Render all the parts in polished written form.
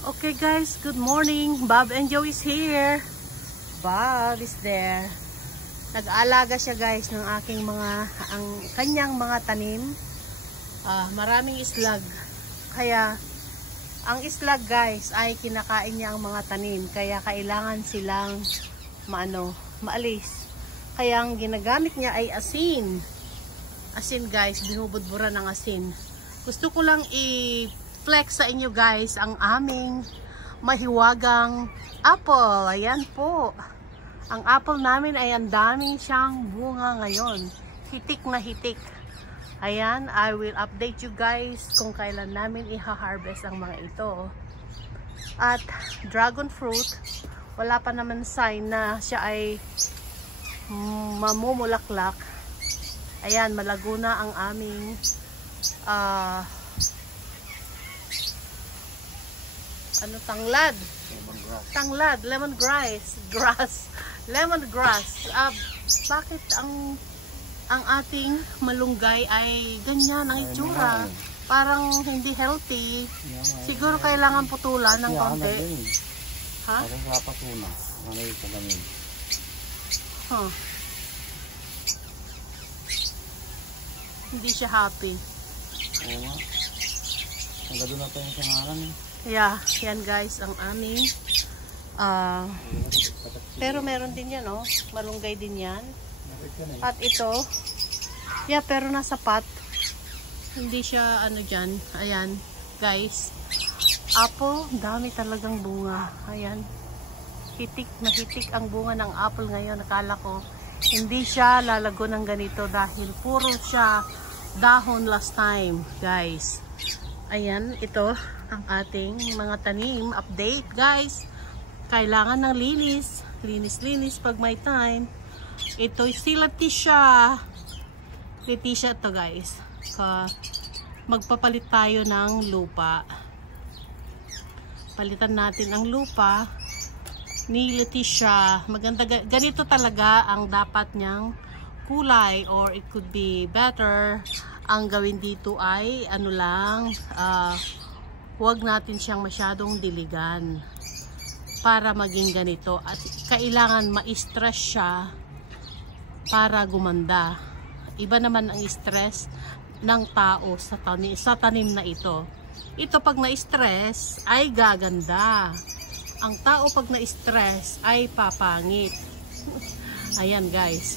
Okay guys, good morning. Bob and Joe is here. Bob is there. Nag-aalaga siya guys ng kanyang mga tanim. Maraming islag. Kaya ang islag guys ay kinakain niya ang mga tanim. Kaya kailangan silang maalis. Kaya ang ginagamit niya ay asin. Asin guys, binubudbura ng asin. Gusto ko lang i-flex sa inyo guys ang aming mahiwagang apple. Ayan po. Ang apple namin ay ang daming siyang bunga ngayon. Hitik na hitik. Ayan, I will update you guys kung kailan namin i-harvest ang mga ito. At dragon fruit, wala pa naman sign na siya ay mamumulaklak. Ayan, malago na ang aming tanglad, lemongrass. Bakit ang ating malunggay ay ganyan ang itsura? Parang hindi healthy. Siguro kailangan putulan ng konti. Ha? Hindi siya happy. Yeah, yan guys ang aming pero meron din yan malunggay din yan. At ito, yeah, pero nasa pot. Hindi siya dyan. Ayan guys, apple, dami talagang bunga. Ayan, hitik na hitik ang bunga ng apple ngayon. Nakala ko hindi siya lalago ng ganito dahil puro siya dahon last time guys. Ayan, ito ang ating mga tanim update guys. Kailangan ng linis pag may time. Ito si Leticia to guys. Magpapalit tayo ng lupa. Palitan natin ang lupa ni Leticia. Maganda, ganito talaga ang dapat niyang kulay, or it could be better. Ang gawin dito ay huwag natin siyang masyadong diligan para maging ganito. At kailangan ma-stress siya para gumanda. Iba naman ang stress ng tao sa tanim na ito. Ito pag na-stress ay gaganda. Ang tao pag na-stress ay papangit. Ayan guys.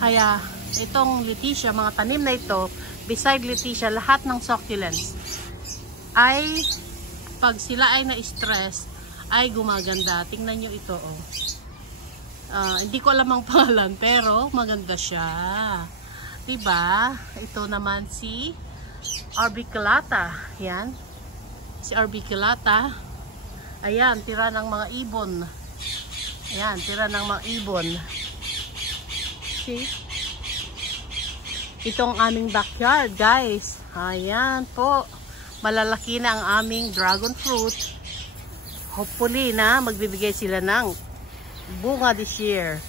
Kaya itong Leticia, mga tanim na ito, beside Leticia, lahat ng succulents ay pag sila ay na-stress ay gumaganda. Tingnan nyo ito hindi ko alam ang pangalan pero maganda siya. Diba? Ito naman si Arbiculata. Yan. Si Arbiculata. Ayan, tira ng mga ibon. Ayan, tira ng mga ibon. See? Itong aming backyard, guys. Ayan po. Malalaki na ang aming dragon fruit. Hopefully na magbibigay sila ng bunga this year.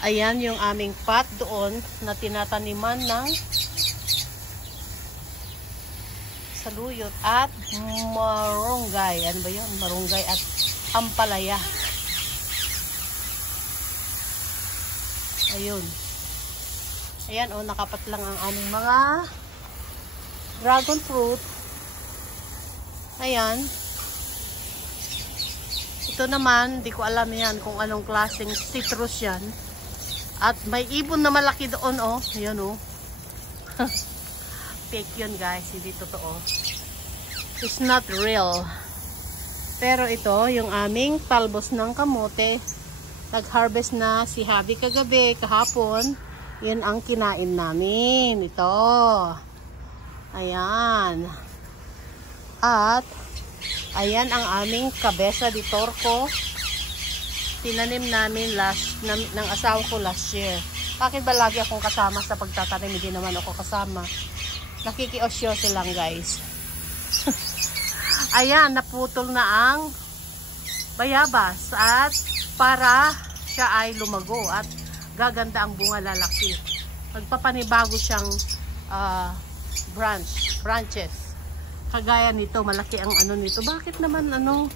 Ayan yung aming pot doon na tinataniman ng saluyot at marunggay. Ano ba yun? Marunggay at ampalaya. Ayun. Ayan nakapat lang ang aming mga dragon fruit. Ayan. Ito naman, di ko alam yan kung anong klaseng citrus yan. At may ibon na malaki doon Ayan fake yun guys, hindi totoo. It's not real. Pero ito, yung aming talbos ng kamote. Nag-harvest na si Javi kahapon. Yan ang kinain namin. Ito. Ayan. At ayan ang aming kabesa de torco. Tinanim namin ng asawa ko last year. Bakit ba lagi akong kasama sa pagtatanim? Hindi naman ako kasama. Nakikiosyoso lang guys. Ayan, naputol na ang bayabas at para siya ay lumago at gaganda ang bunga, lalaki. Magpapanibago siyang branches. Kagaya nito, malaki ang ano nito. Bakit naman anong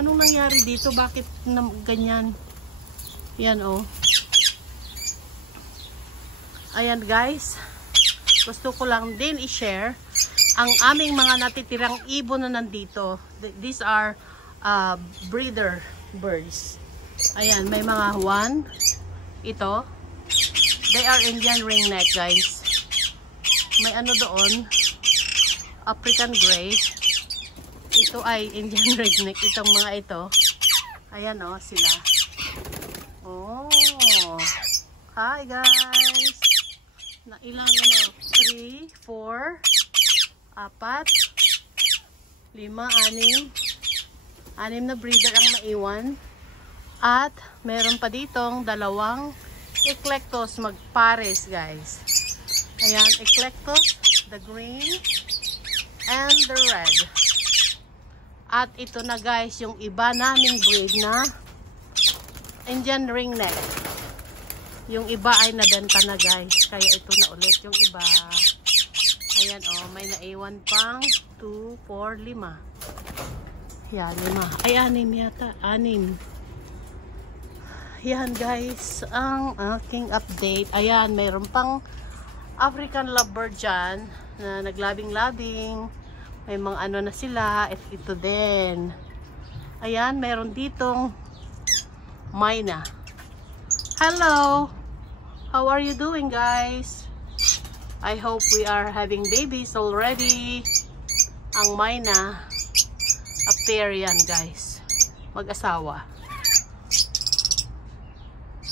nangyari dito? Bakit ganyan? Yan oh. Ayan guys. Gusto ko lang din i-share ang aming mga natitirang ibon na nandito. These are breeder birds. Ayan, may mga ito. They are Indian ringneck guys. May ano doon, African gray. Ito ay Indian ringneck. Itong mga ito. Ayan oh, sila. Oh. Hi guys. Na ilan ano? 3, 4, 4, 5, 6. 6 na breeder ang naiwan. At meron pa ditong 2 eclectus magpares guys. Ayan, eclectus, the green and the red. At ito na guys, yung iba naming breed na Indian ringneck. Yung iba ay nabenta na guys. Kaya ito na ulit yung iba. Ayan oh, may naiwan pang 2, 4, 5. Yan, 5. Ay, 6 yata. 6. Yan guys, ang aking update. Ayan, mayroon pang African lovebird dyan na naglabing-labing. May mga ano na sila. Ito din. Ayan, mayroon ditong Myna. Hello! How are you doing guys? I hope we are having babies already. Ang Myna, a pair yan guys. Mag-asawa.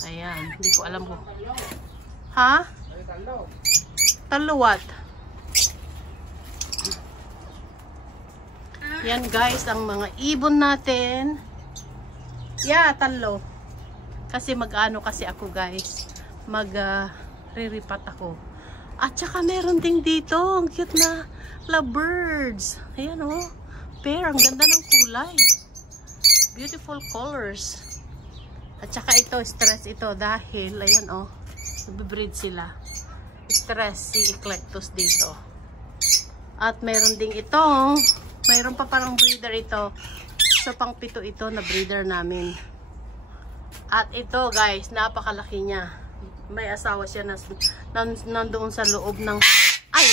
Ayan, hindi ko alam ko. Ha? Talo what? Yan guys, ang mga ibon natin. Yeah, talo. Kasi mag-ano kasi ako guys. Riripat ako. At saka meron ding dito. Ang cute na lovebirds. Ayan oh. Pair. Ang ganda ng kulay. Beautiful colors. At saka ito, stress ito. Dahil, ayan oh. Nabibreed sila. Stress si eclectus dito. At meron ding itong, mayroon pa parang breeder ito. So pang 7 ito na breeder namin. At ito guys, napakalaki niya. May asawa siya na nandoon sa loob ng... Ay!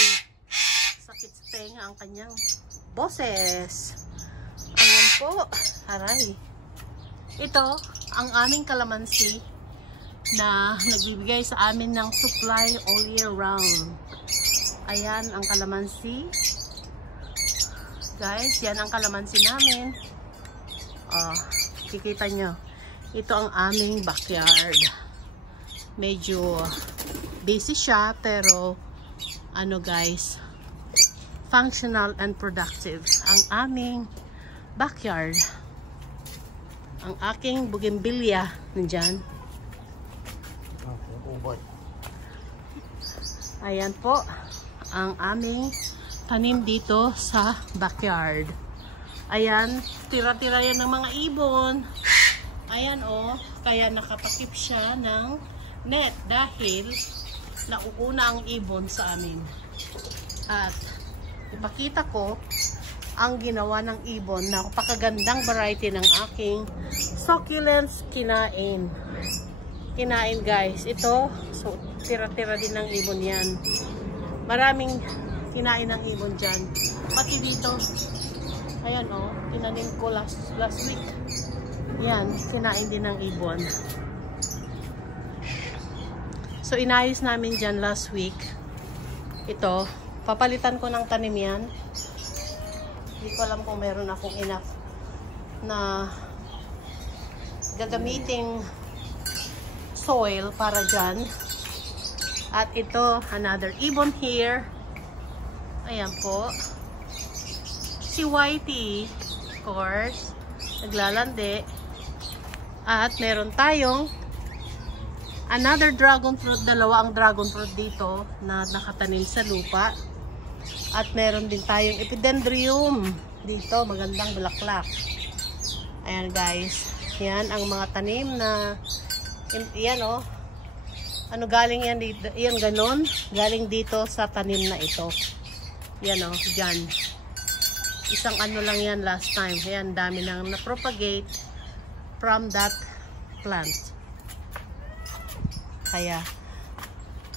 Sakit sa tenga ang kanyang boses. Ayan po. Aray. Ito, ang aming kalamansi na nagbibigay sa amin ng supply all year round. Ayan ang kalamansi. Guys, yan ang kalamansi namin. Oh, kikita nyo. Ito ang aming backyard. Medyo busy siya pero ano guys, functional and productive ang aming backyard. Ang aking bougainvillea nandyan. Ayan po ang aming tanim dito sa backyard. Ayan, tira-tira yan ng mga ibon. Ayan oh, kaya nakapakip siya ng net dahil nauuna ang ibon sa amin. At ipakita ko ang ginawa ng ibon na napakagandang variety ng aking succulents kinain. Kinain guys. Ito, so tira-tira din ng ibon yan. Maraming kinain ng ibon dyan. Pati dito. Ayan oh, tinanim ko last week. Yan, kinain din ng ibon. So, inayos namin dyan last week. Ito, papalitan ko ng tanim yan. Hindi ko alam kung meron akong enough na gagamiting soil para dyan. At ito, another ibon here. Ayan po. Si Whitey, of course, naglalandi. At meron tayong another dragon fruit, 2 ang dragon fruit dito na nakatanim sa lupa. At meron din tayong epidendrium dito, magandang bulaklak. Ayan guys, yan ang mga tanim na, yan oh, ano galing yan dito, yan ganon, galing dito sa tanim na ito. Yan oh, dyan. Isang ano lang yan last time. Ayan, dami nang na-propagate from that plant. Kaya,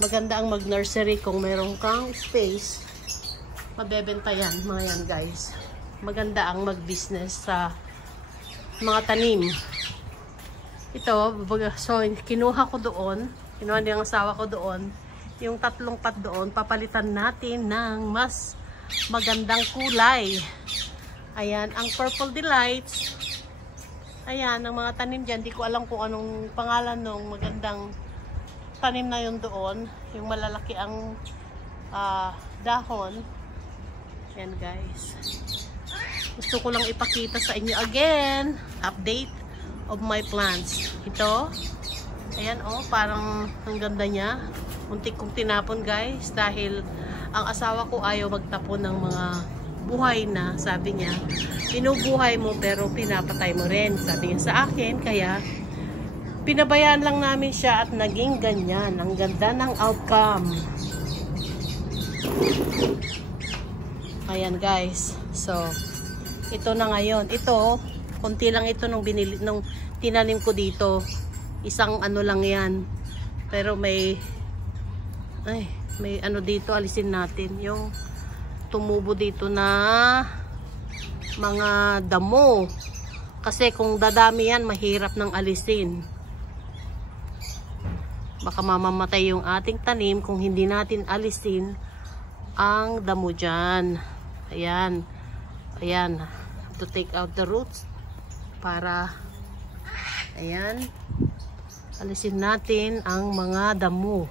maganda ang mag-nursery kung meron kang space. Mabebenta yan, mga yan guys. Maganda ang mag-business sa mga tanim. Ito, so kinuha ko doon, kinuha niyang asawa ko doon, yung 3 pot doon, papalitan natin ng mas magandang kulay. Ayan, ang Purple Delights. Ayan, ang mga tanim dyan, di ko alam kung anong pangalan ng magandang tanim na yun doon. Yung malalaki ang dahon. Ayan guys. Gusto ko lang ipakita sa inyo again, update of my plants. Ito, ayan oh, parang ang ganda niya. Muntik kong tinapon guys dahil ang asawa ko ayaw magtapon ng mga buhay na, sabi niya, pinubuhay mo pero pinapatay mo rin, sabi niya sa akin. Kaya pinabayaan lang namin siya at naging ganyan. Ang ganda ng outcome. Ayan guys. So, ito na ngayon. Ito, konti lang ito nung tinanim ko dito. Isang ano lang yan. Pero may ano dito, alisin natin. Yung tumubo dito na mga damo. Kasi kung dadami yan, mahirap nang alisin. Baka mamamatay yung ating tanim kung hindi natin alisin ang damo dyan. Ayan. Ayan. To take out the roots. Para, ayan. Alisin natin ang mga damo.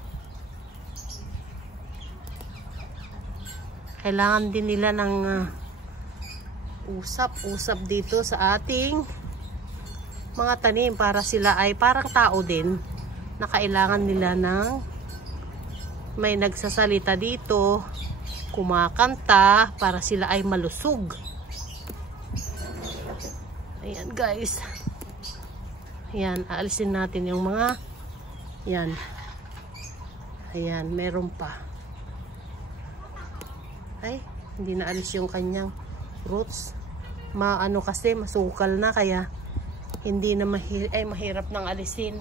Kailangan din nila ng usap-usap dito sa ating mga tanim para sila ay parang tao din na kailangan nila ng may nagsasalita dito, kumakanta para sila ay malusog. Ayan guys. Ayan, aalisin natin yung mga yan. Ayan, meron pa. Ay, hindi na alis yung kanyang roots. Maano kasi, masukal na kaya hindi na mahirap nang alisin.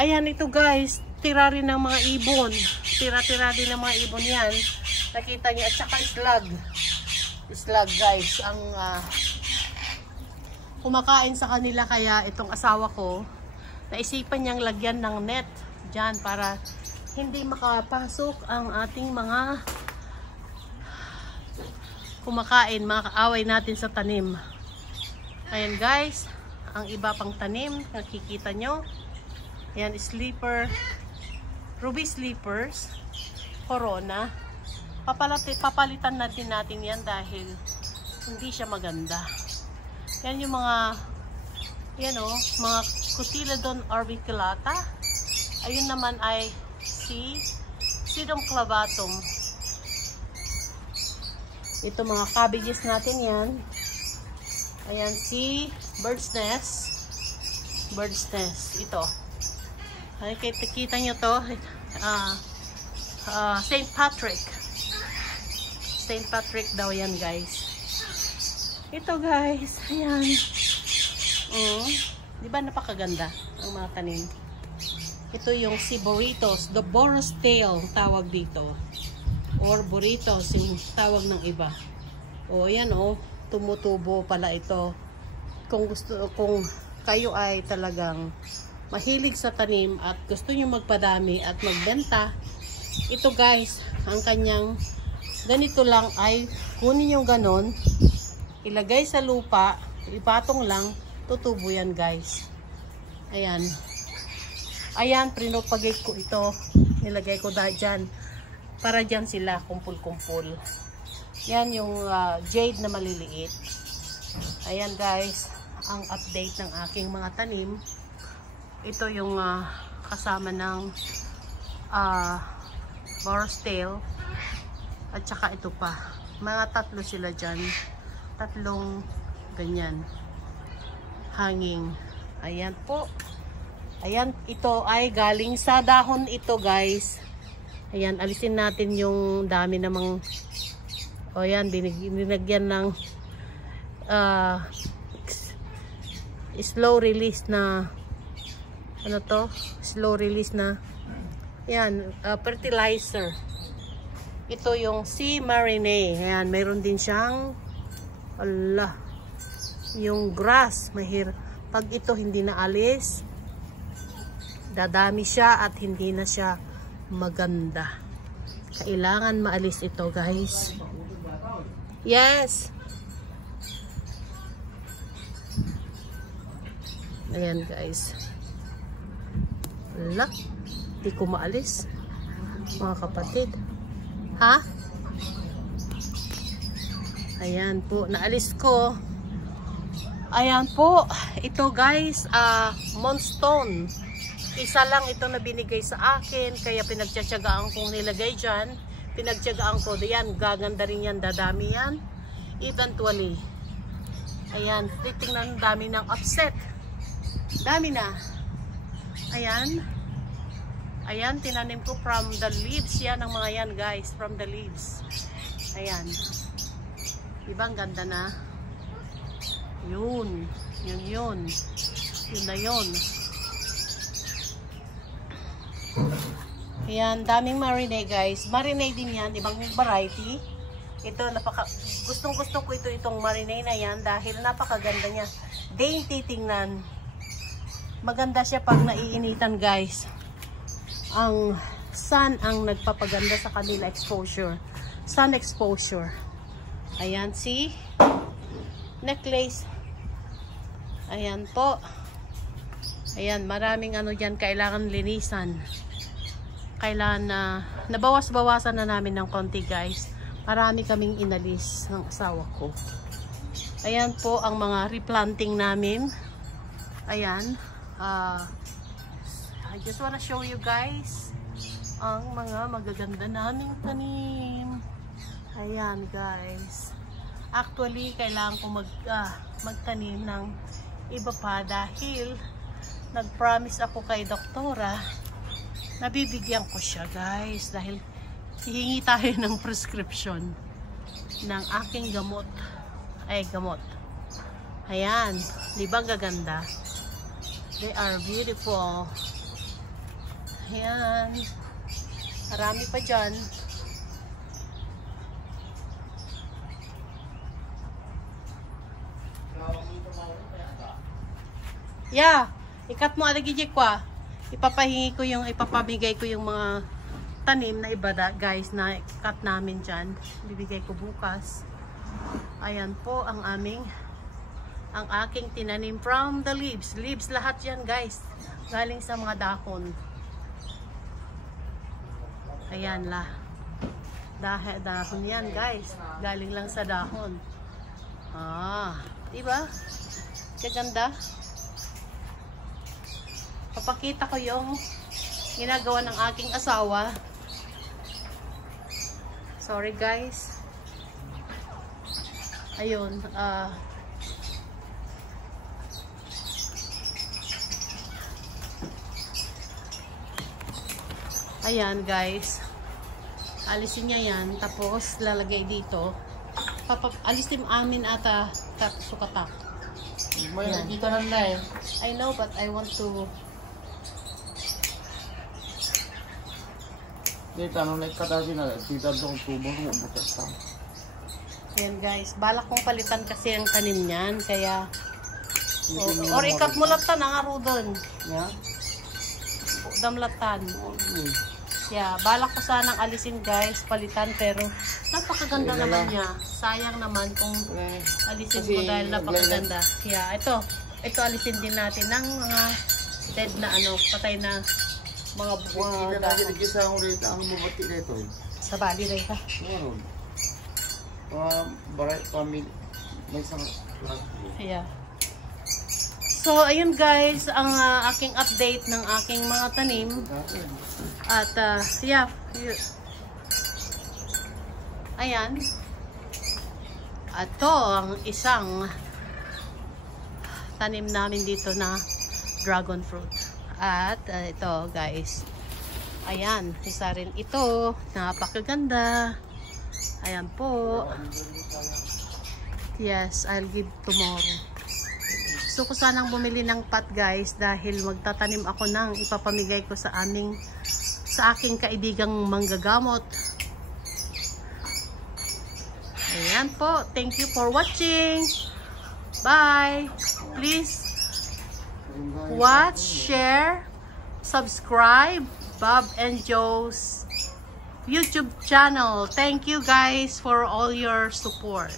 Ayan, ito guys, tira rin ng mga ibon. Tira-tira din ng mga ibon yan. Nakita niya, at saka slag. Slag guys, ang kumakain sa kanila. Kaya itong asawa ko, naisipan niyang lagyan ng net dyan para hindi makapasok ang ating mga kumakain, mga kaaway natin sa tanim. Ayan guys, ang iba pang tanim, nakikita nyo. Ayan, sleeper, ruby sleepers, corona. Papalitan natin yan dahil hindi siya maganda. Yan yung mga, yan o, mga Cotyledon orbiculata. Ayun naman ay Sedum clavatum. Ito mga cabbages natin yan. Ayan, bird's nest. Bird's nest. Ito. Ay, kita nyo to. St. Patrick. St. Patrick daw yan guys. Ito guys. Ayan. Diba napakaganda ang mga tanim. Ito yung si burritos. The Boros tail tawag dito. Or burritos yung tawag ng iba. O yan o, tumutubo pala ito. Kung kayo ay talagang mahilig sa tanim at gusto nyo magpadami at magbenta, ito guys, ang kanyang ganito lang ay kunin yung ganon, ilagay sa lupa, ipatong lang, tutubo yan guys. Ayan. Ayan, pinopagate ko ito. Nilagay ko dyan. Para dyan sila kumpul-kumpul. Yan yung jade na maliliit. Ayan guys, ang update ng aking mga tanim. Ito yung kasama ng Boros tail. At saka ito pa. Mga 3 sila dyan. 3 ganyan. Hanging. Ayan po. Ayan, ito ay galing sa dahon ito guys. Ayan, alisin natin yung dami namang, o yan, dinagyan ng slow release na ano to? Slow release na yan, fertilizer. Ito yung sea marine. Ayan, mayroon din siyang yung grass. Pag ito hindi na alis, dadami siya at hindi na siya maganda. Kailangan maalis ito, guys. Yes. Ayan, guys. Hindi ko maalis, mga kapatid. Ha? Ayan po, naalis ko. Ayan po, ito guys, moonstone. Isa lang ito na binigay sa akin, kaya pinagtsatsagaan kong nilagay dyan. Pinagtsagaan ko, yan, gaganda rin yan, dadami yan. Eventually. Ayan, titingnan, dami ng upset. Dami na. Ayan. Ayan, tinanim ko from the leaves. Yan ang mga yan, guys, from the leaves. Ayan. Diba ang ganda na? Yun. Yun na yun. Ayan, daming marine, guys. Marine din yan, ibang variety. Ito, gustong-gusto ko itong marine na yan dahil napakaganda niya. Dainty tingnan. Maganda siya pag naiinitan, guys. Ang sun ang nagpapaganda sa kanila, exposure. Sun exposure. Ayan, see? Necklace. Ayan po. Ayan, maraming ano dyan, kailangan linisan. Kailangan na nabawas-bawasan na namin ng konti, guys. Marami kaming inalis ng asawa ko. Ayan po ang mga replanting namin. Ayan. I just wanna show you guys ang mga magaganda naming tanim. Ayan, guys. Actually, kailangan ko magtanim ng iba pa dahil nag-promise ako kay doktora. Nabibigyan ko siya, guys, dahil hihingi tayo ng prescription ng aking gamot. Gamot. Ayan, di ba gaganda? They are beautiful. Ayan. Marami pa dyan. Yeah, ikat mo alagijik kwa. Ipapamigay ko yung mga tanim na iba, guys, na cut namin dyan. Bibigay ko bukas. Ayan po ang aking tinanim from the leaves. Leaves lahat yan, guys. Galing sa mga dahon. Ayan lah. Dahon yan, guys. Galing lang sa dahon. Diba? Kaganda. Papakita ko yung ginagawa ng aking asawa. Sorry, guys. Ayun, ayan, guys. Alisin niya yan, tapos lalagay dito. Alisin amin ata sukatak. May nakita na eh. I know, but I want to. Dito, anong nagkatasi na, dito ang tubo, butas ka. Ayan, guys, balak kong palitan kasi ang tanim niyan, kaya or ikat mo latan ang aro doon. Yeah? Damlatan. Yeah, balak ko sanang alisin, guys, palitan, pero napakaganda naman niya. Sayang naman kung alisin ko dahil napakaganda. Yeah, ito alisin din natin ng mga dead na patay na mga buwan. Sa bali rin ka. Yeah. So, ayun, guys, ang aking update ng aking mga tanim. At, yeah. Ayan. At to ang isang tanim namin dito na dragon fruit. At ito, guys. Ayan, isa rin ito. Napakaganda. Ayan po. Yes, I'll give tomorrow. Gusto ko sanang bumili ng pot guys dahil magtatanim ako ng ipapamigay ko sa aking kaibigang manggagamot. Ayan po. Thank you for watching. Bye. Please watch, share, subscribe Bob and Joe's YouTube channel. Thank you guys for all your support.